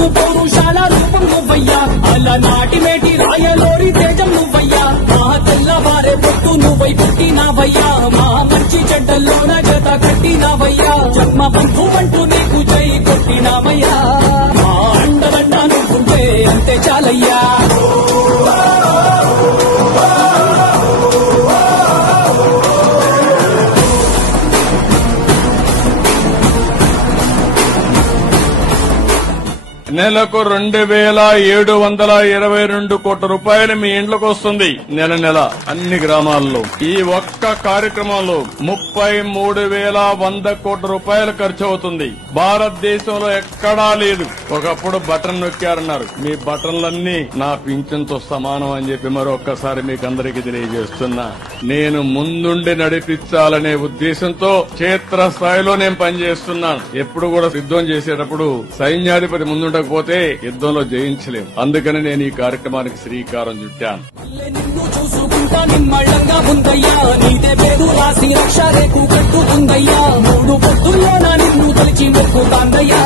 బతుకు పౌరుషాల రూపం నువ్వయ్యా అలనాటి మేటి రాయలోరి తేజం నువ్వయ్యా మా తెల్లవారే పొత్తు నువ్వై పుట్టినావయ్యా మా మంచి చెడ్డల్లోన జత కట్టినావయ్యా జన్మ బంధు అంటూ నీకు జై కొట్టినావయ్యా మా అండదండ నువ్వుంటే అంతే చాలయ్యా నెలకు 2,722 కోట్ల రూపాయలు మీ ఇంట్లోకి వస్తుంది నెల నెల అన్ని గ్రామాల్లో. ఈ ఒక్క కార్యక్రమంలో 33,100 కోట్ల రూపాయలు ఖర్చు అవుతుంది. భారతదేశంలో ఎక్కడా లేదు. ఒకప్పుడు బటన్ నొక్కారన్నారు, మీ బటన్లన్నీ నా పింఛన్తో సమానం అని చెప్పి మరొక్కసారి మీకు అందరికీ తెలియజేస్తున్నా. నేను ముందుండి నడిపించాలనే ఉద్దేశంతో క్షేత్రస్థాయిలో నేను పనిచేస్తున్నాను. ఎప్పుడు కూడా యుద్ధం చేసేటప్పుడు సైన్యాధిపతి ముందుండకపోతే యుద్ధంలో జయించలేం. అందుకని నేను ఈ కార్యక్రమానికి శ్రీకారం చుట్టాను. నిన్ను చూసుకుంటా నిమ్మళ్ళంగా ఉందయ్యా నీదే పేరు రాసి రక్ష రేపు కట్టుకుందయ్యా 3 పొద్దుల్లో నా నిన్ను తలిచి మొక్కుతాందయ్యా